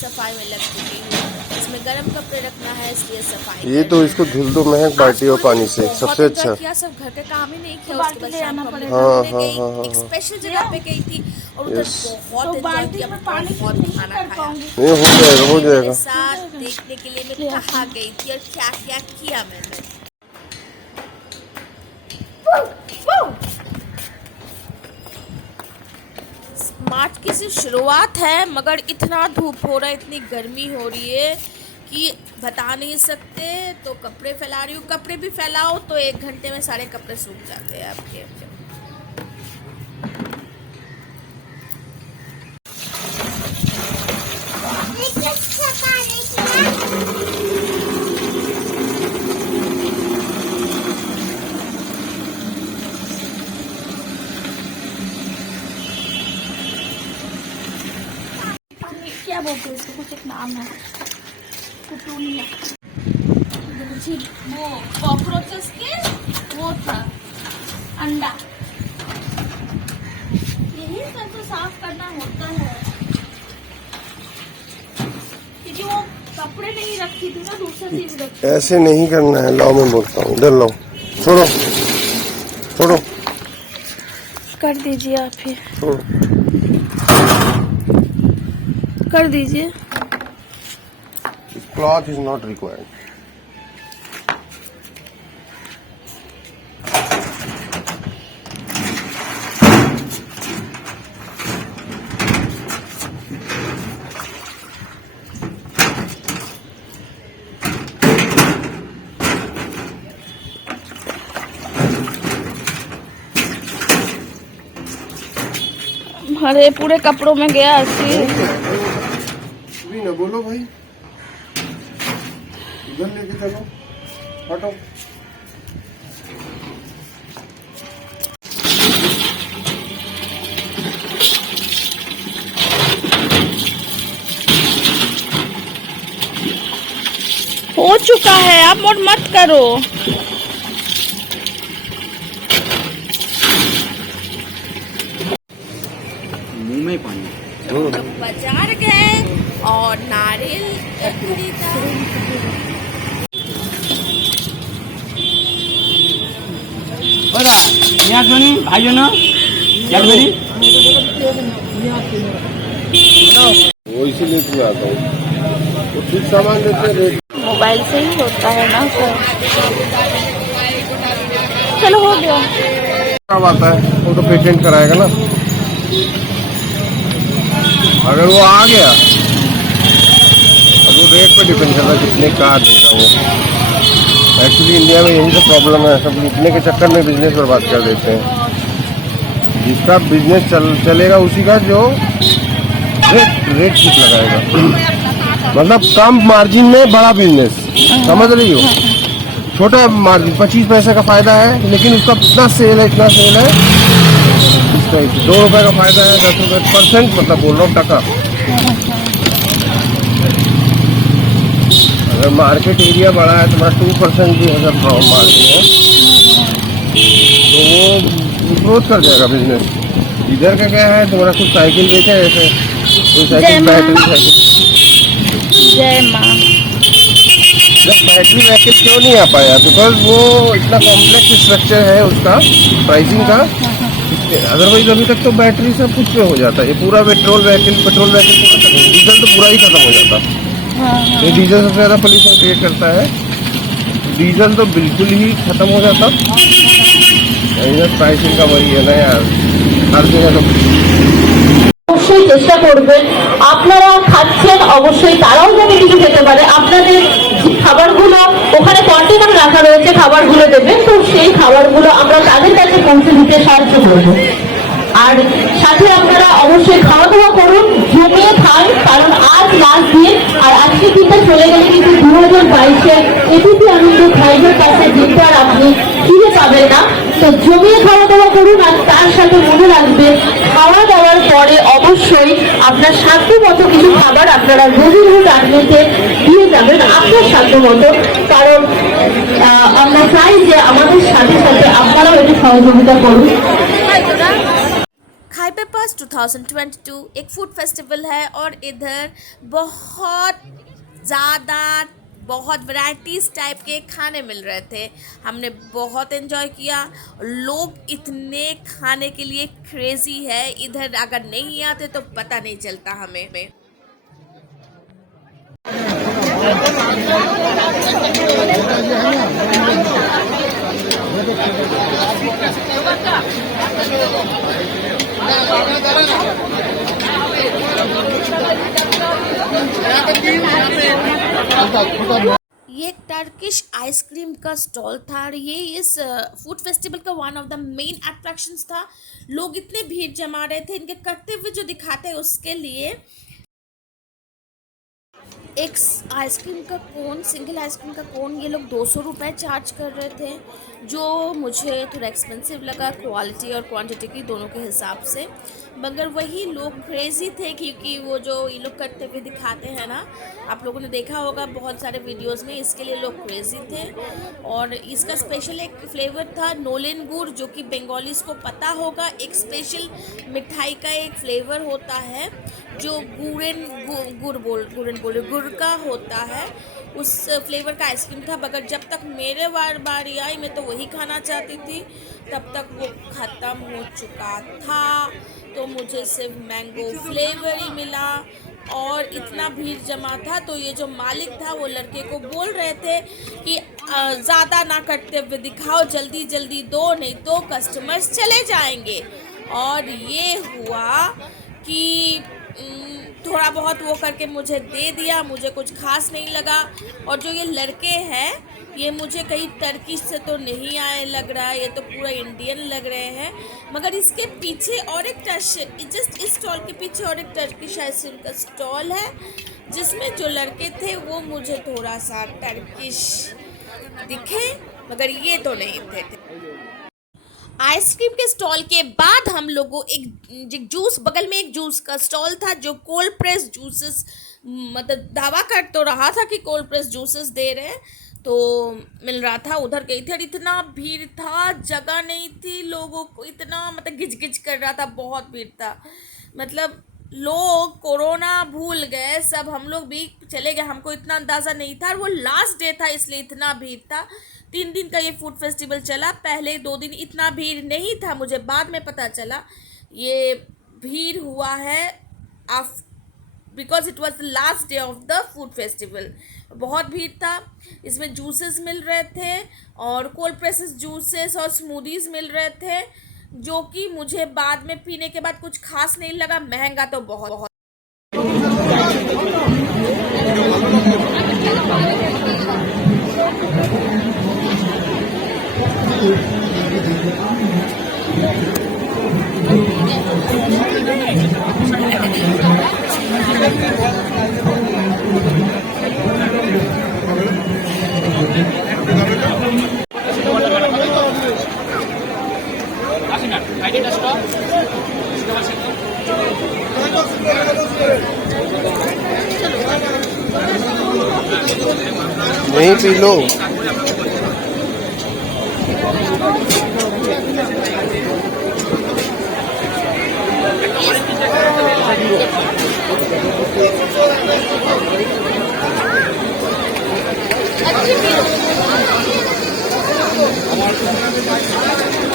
सफाई में लग चुकी है। इसमें गर्म कपड़े रखना है, इसलिए सफाई। ये तो इसको धुल दो महक बाल्टी और पानी से, सबसे अच्छा। किया, सब घर के काम ही नहीं किया, उसके बाद शाम को एक स्पेशल जगह पे गई थी और उधर बहुत एंजॉय किया, बहुत खाना खाया। ये हो जाएगा साथ देखने के लिए मैं कहाँ गई थी और क्या क्या किया मैंने। मार्च की सिर्फ शुरुआत है, मगर इतना धूप हो रहा है, इतनी गर्मी हो रही है कि बता नहीं सकते। तो कपड़े फैला रही हूँ, कपड़े भी फैलाओ तो 1 घंटे में सारे कपड़े सूख जाते हैं आपके। क्या बोलते हैं इसको, कुछ एक नाम है, कुटुनिया। वो कॉकरोचेस के वो था अंडा, यही सब तो साफ करना होता है, क्योंकि वो कपड़े नहीं रखी थी ना, दूसरा चीज रखी। ऐसे नहीं करना है, लाओ मैं बोलता हूँ, इधर लाओ, छोड़ो छोड़ो, कर दीजिए आप ही, छोड़ो कर दीजिए। Cloth is not required. अरे पूरे कपड़ों में गया ऐसे। ना बोलो भाई, इधर लेके चलो, हटो। हो चुका है, आप मोड़ मत करो। मुंह में पानी। बाजार गए और नारियल खरीदा। भाइयों ना वो इसीलिए तो आता हूँ, वो ठीक सामान देते हैं। मोबाइल से ही होता है ना सर। चलो हो गया। कब आता है वो तो पेटेंट कराएगा ना, अगर वो आ गया अब वो रेट पे डिपेंड करता है कितने का देगा वो। एक्चुअली इंडिया में यही तो प्रॉब्लम है, सब लूटने के चक्कर में बिजनेस बर्बाद कर देते हैं। जिसका बिजनेस चलेगा उसी का जो रेट ठीक लगाएगा, मतलब कम मार्जिन में बड़ा बिजनेस, समझ रही हो। छोटा मार्जिन 25 पैसे का फायदा है, लेकिन उसका इतना सेल है, इतना सेल है, 2 रुपए का फायदा है, 10 रुपए %, मतलब बोल रहा हूँ टका। अगर मार्केट एरिया बड़ा है, तुम्हारा 2% भी अगर मार्जिन है तो वो ग्रोथ कर जाएगा बिजनेस। इधर का क्या है, तुम्हारा कुछ साइकिल बेचा है, ऐसे कोई साइकिल बैटरी साइकिल। जय माँ। बैटरी वैकिल क्यों नहीं आ पाया, बिकॉज वो इतना कॉम्प्लेक्स स्ट्रक्चर है उसका प्राइसिंग का। अदरवाइज अभी तक तो बैटरी सब कुछ पे हो जाता है। ये पूरा पेट्रोल व्हीकल तो खत्म, डीजल तो पूरा ही खत्म हो जाता। ये डीजल सबसे ज़्यादा पोल्यूशन क्रिएट करता है, डीजल तो बिल्कुल ही खत्म हो जाता। प्राइसिंग का वही है ना यार, हर जगह तो। অবশ্যই চেষ্টা করবেন আপনারা খাচ্ছেন, অবশ্যই তারাও যেন কিছু খেতে পারে। আপনাদের খাবারগুলো ওখানে কন্টেনার রাখা রয়েছে, খাবারগুলো দেবেন, তো সেই খাবারগুলো আমরা তাদের কাছে পৌঁছে দিতে সাহায্য করব। আর সাথে আপনারা অবশ্যই খাওয়া দাওয়া করুন, জমিয়ে খান, কারণ আজ লাস্ট দিয়ে আসেন এবিপি আনন্দ খাইবার পাশে দিনটা আর আপনি ফিরে পাবেন না। তো জমিয়ে খাওয়া দাওয়া করুন, আর তার সাথে মনে রাখবেন খাওয়া দাওয়ার পরে অবশ্যই আপনার সাধ্য মতো কিছু খাবার আপনারা রবির আড্ডাতে দিয়ে যাবেন আপনার সাধ্য মতো, কারণ আমরা চাই যে আমাদের সাথে সাথে আপনারাও একটু সহযোগিতা করুন। खाइबर पास 2022 एक फूड फेस्टिवल है और इधर बहुत ज़्यादा बहुत वैरायटीज़ टाइप के खाने मिल रहे थे। हमने बहुत एंजॉय किया। लोग इतने खाने के लिए क्रेज़ी है, इधर अगर नहीं आते तो पता नहीं चलता हमें। ये एक टर्किश आइसक्रीम का स्टॉल था और ये इस फूड फेस्टिवल का one of the main attractions था। लोग इतने भीड़ जमा रहे थे, इनके करते हुए जो दिखाते हैं उसके लिए एक आइसक्रीम का कोन, सिंगल आइसक्रीम का कोन ये लोग 200 रुपये चार्ज कर रहे थे, जो मुझे थोड़ा एक्सपेंसिव लगा क्वालिटी और क्वांटिटी की दोनों के हिसाब से। मगर वही लोग क्रेज़ी थे क्योंकि वो जो ये लोग करते हुए दिखाते हैं ना, आप लोगों ने देखा होगा बहुत सारे वीडियोस में, इसके लिए लोग क्रेज़ी थे। और इसका स्पेशल एक फ्लेवर था नोलेन गुड़, जो कि बंगालीज़ को पता होगा, एक स्पेशल मिठाई का एक फ्लेवर होता है जो गुड़ का होता है, उस फ्लेवर का आइसक्रीम था। मगर जब तक मेरे बारी आई मैं तो वही खाना चाहती थी, तब तक वो ख़त्म हो चुका था। तो मुझे सिर्फ मैंगो फ्लेवर ही मिला और इतना भीड़ जमा था। तो ये जो मालिक था वो लड़के को बोल रहे थे कि ज़्यादा ना करते हुए दिखाओ, जल्दी जल्दी दो, नहीं तो कस्टमर्स चले जाएंगे। और ये हुआ कि थोड़ा बहुत वो करके मुझे दे दिया, मुझे कुछ खास नहीं लगा। और जो ये लड़के हैं ये मुझे कहीं टर्किश से तो नहीं आए लग रहा है, ये तो पूरा इंडियन लग रहे हैं। मगर इसके पीछे और एक जस्ट इस स्टॉल के पीछे और एक टर्किश आइसक्रीम का स्टॉल है, जिसमें जो लड़के थे वो मुझे थोड़ा सा टर्किश दिखे, मगर ये तो नहीं थे। आइसक्रीम के स्टॉल के बाद हम लोगों एक जूस, बगल में एक जूस का स्टॉल था जो कोल्ड प्रेस जूसेस, मतलब दावा कर तो रहा था कि कोल्ड प्रेस जूसेस दे रहे हैं, तो मिल रहा था। उधर गई थी और इतना भीड़ था, जगह नहीं थी लोगों को, इतना मतलब गिच गिच कर रहा था, बहुत भीड़ था। मतलब लोग कोरोना भूल गए सब, हम लोग भी चले गए, हमको इतना अंदाज़ा नहीं था। और वो लास्ट डे था इसलिए इतना भीड़ था। 3 दिन का ये फूड फेस्टिवल चला, पहले 2 दिन इतना भीड़ नहीं था, मुझे बाद में पता चला ये भीड़ हुआ है because it was the last day of the food festival. बहुत भीड़ था, इसमें जूसेस मिल रहे थे और कोल्ड प्रेसेस जूसेस और स्मूदीज़ मिल रहे थे, जो कि मुझे बाद में पीने के बाद कुछ खास नहीं लगा। महंगा तो बहुत नहीं पी लो।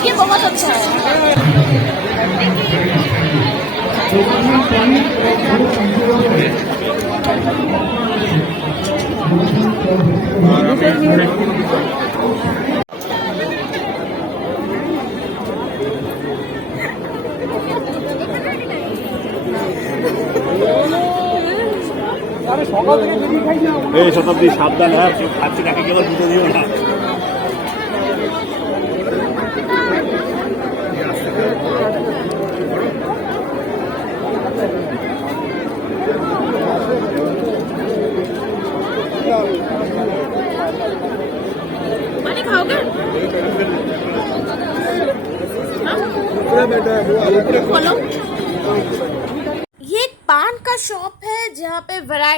ये बहुत अच्छा है। এই শতাব্দী সাবধান হয়, খাচ্ছি নাকি কেবল দুটো দিও না।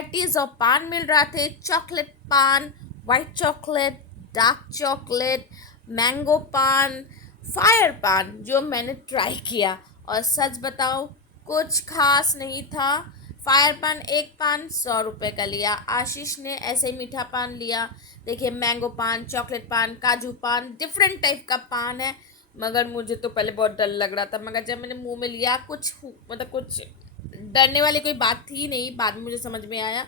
वैरायटीज ऑफ पान मिल रहा थे। चॉकलेट पान, white chocolate, dark chocolate, mango पान, फायर पान, जो मैंने ट्राई किया और सच बताओ कुछ खास नहीं था। फायर पान एक पान 100 रुपये का लिया। आशीष ने ऐसे ही मीठा पान लिया। देखिए मैंगो पान, चॉकलेट पान, काजू पान, डिफरेंट टाइप का पान है। मगर मुझे तो पहले बहुत डर लग रहा था, मगर जब मैंने मुंह में लिया कुछ डरने वाली कोई बात थी नहीं। बाद में मुझे समझ में आया।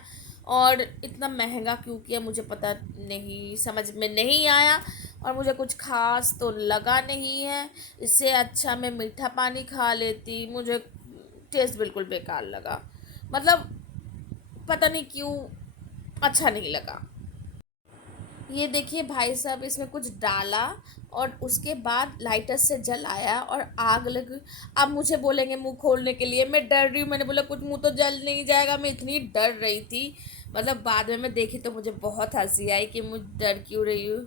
और इतना महंगा क्यों किया मुझे पता नहीं, समझ में नहीं आया और मुझे कुछ खास तो लगा नहीं है। इससे अच्छा मैं मीठा पानी खा लेती। मुझे टेस्ट बिल्कुल बेकार लगा, मतलब पता नहीं क्यों अच्छा नहीं लगा। ये देखिए भाई साहब इसमें कुछ डाला और उसके बाद लाइटर से जलाया और आग लग। अब मुझे बोलेंगे मुंह खोलने के लिए, मैं डर रही हूँ। मैंने बोला कुछ मुंह तो जल नहीं जाएगा, मैं इतनी डर रही थी। मतलब बाद में मैं देखी तो मुझे बहुत हंसी आई कि मुझे डर क्यों रही हूँ।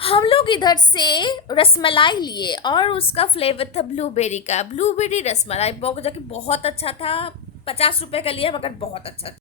हम लोग इधर से रसमलाई लिए और उसका फ्लेवर था ब्लूबेरी का। ब्लूबेरी रसमलाई जाके बहुत अच्छा था। 50 रुपए का लिया मगर बहुत अच्छा था।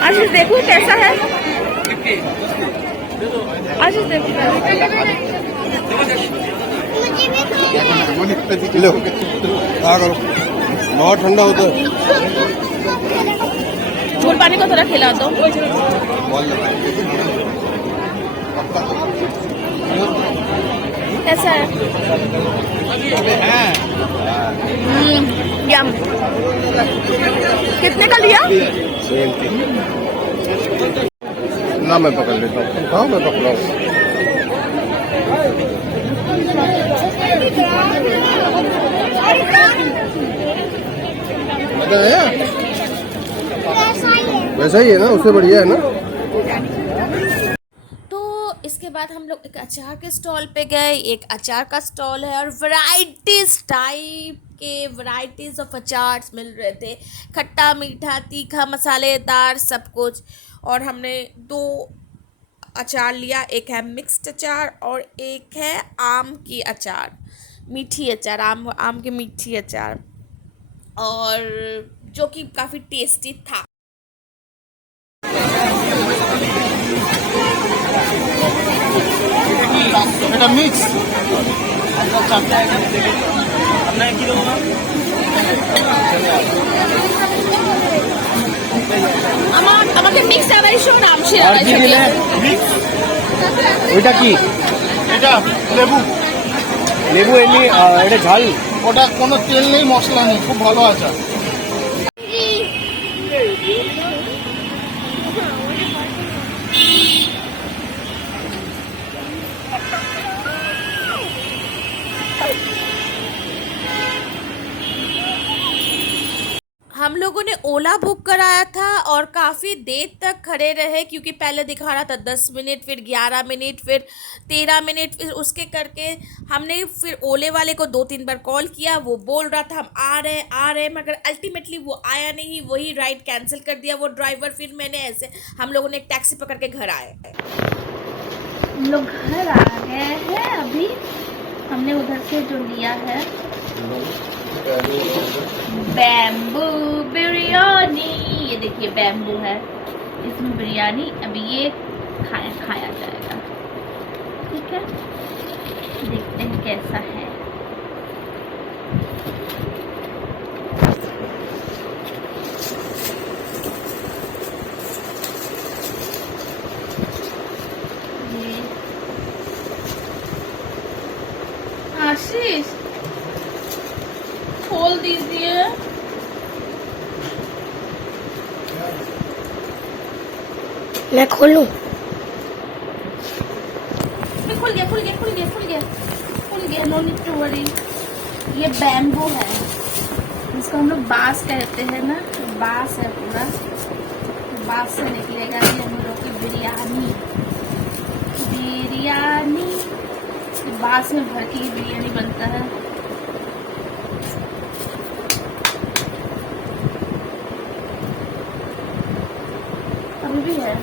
आशीष देखो कैसा है, आशीष देखो लो आ करो, बहुत ठंडा होता है। फूल पानी को थोड़ा खिला दो। कैसा है? यम। कितने का लिया? ना मैं पकड़ लेता हूँ, हाँ मैं पकड़ा हूँ। मजा है, वैसा ही है ना, उससे बढ़िया है ना। इसके बाद हम लोग एक अचार के स्टॉल पे गए। एक अचार का स्टॉल है और वैरायटीज ऑफ अचार्स मिल रहे थे। खट्टा, मीठा, तीखा, मसालेदार, सब कुछ। और हमने 2 अचार लिया। एक है मिक्स्ड अचार और एक है आम की अचार, मीठी अचार, आम की मीठी अचार, और जो कि काफ़ी टेस्टी था। এটা মিক্স আমাকে মিক্স এবারের সময় নাম ছিল আর কি দিলে মিক্স ওইটা কি এটা লেবু লেবু এমনি এটা ঝাল ওটা কোনো তেল নেই মশলা নেই খুব ভালো আছে हम लोगों ने ओला बुक कराया था और काफ़ी देर तक खड़े रहे क्योंकि पहले दिखा रहा था 10 मिनट, फिर 11 मिनट, फिर 13 मिनट, फिर उसके करके हमने फिर ओले वाले को 2-3 बार कॉल किया। वो बोल रहा था हम आ रहे हैं, मगर अल्टीमेटली वो आया नहीं, वही राइड कैंसिल कर दिया वो ड्राइवर। फिर मैंने ऐसे हम लोगों ने एक टैक्सी पकड़ के घर आए। हम लोग घर आ गए हैं। अभी हमने उधर से जो लिया है बैम्बू बिरयानी, ये देखिए बैम्बू है, इसमें बिरयानी। अभी ये खाया जाएगा, ठीक है। देखते हैं कैसा है। मैं खोलूं? खुल गया, खुल गया, खुल गया, खुल गया, खुल गया, नो नीड टू वरी। ये बैम्बू है, इसको हम लोग बांस कहते हैं ना, बांस है पूरा, बांस से निकलेगा ये हम लोग की बिरयानी। बिरयानी बांस में भर के बिरयानी बनता है। अभी भी है।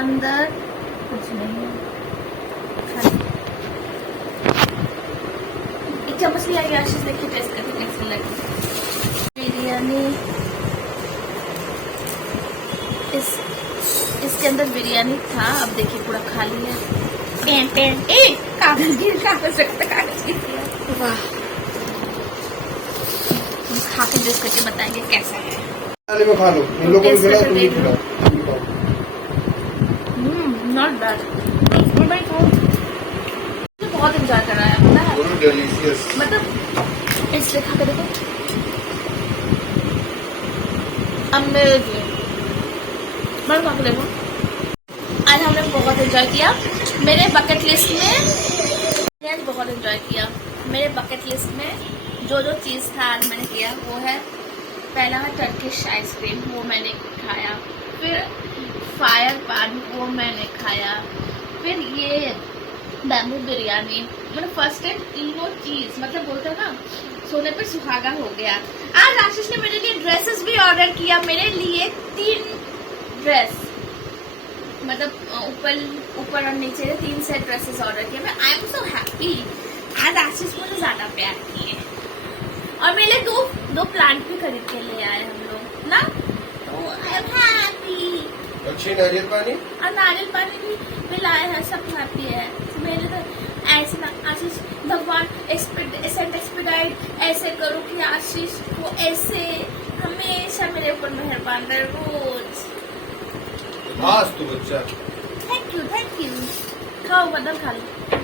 अंदर कुछ नहीं है, खाली एक चम्मच लिया गया। आशीष देखिए टेस्ट करके कैसी लगी बिरयानी। इसके अंदर बिरयानी था, अब देखिए पूरा खाली है। कागज रखता, कागज गिर गया। वाह, हम खा के टेस्ट करके बताएंगे कैसा है। थाली में खा लो, इन लोगों को खिलाओ, तुम भी खिलाओ। नॉट बैड, बहुत एंजॉय कर रहा है, पता है, डिलीशियस। मतलब इसलिए खा के देखो, अमेजिंग। मैं खा के देखो। आज हमने बहुत एंजॉय किया। मेरे बकेट लिस्ट में बहुत एंजॉय किया। मेरे बकेट लिस्ट में जो जो चीज़ था आज मैंने किया वो है, पहला है टर्किश आइसक्रीम, वो मैंने खाया। फिर फायर पान, वो मैंने खाया। फिर ये बैम्बू बिरयानी, मतलब फर्स्ट टाइम तीनों चीज़, मतलब बोलते हैं ना सोने पे सुहागा हो गया। आज आशीष ने मेरे लिए ड्रेसेस भी ऑर्डर किया, मेरे लिए 3 ड्रेस, मतलब ऊपर और नीचे 3 सेट ड्रेसेस ऑर्डर किए। मैं आई एम सो हैप्पी। आज आशीष मुझे ज्यादा प्यार किए, और मेरे लिए दो प्लांट भी खरीद के ले आए हम लोग ना, तो आई एम हैप्पी। अच्छी नारियल पानी और नारियल पानी भी लाए हैं, सब हैप्पी है। मेरे तो ऐसे ना आशीष भगवान एक्सपेडाइट ऐसे करो कि आशीष को ऐसे हमेशा मेरे ऊपर मेहरबान रहे रोज। बस तू बच्चा। थैंक यू, खाओ, बदल खा लो।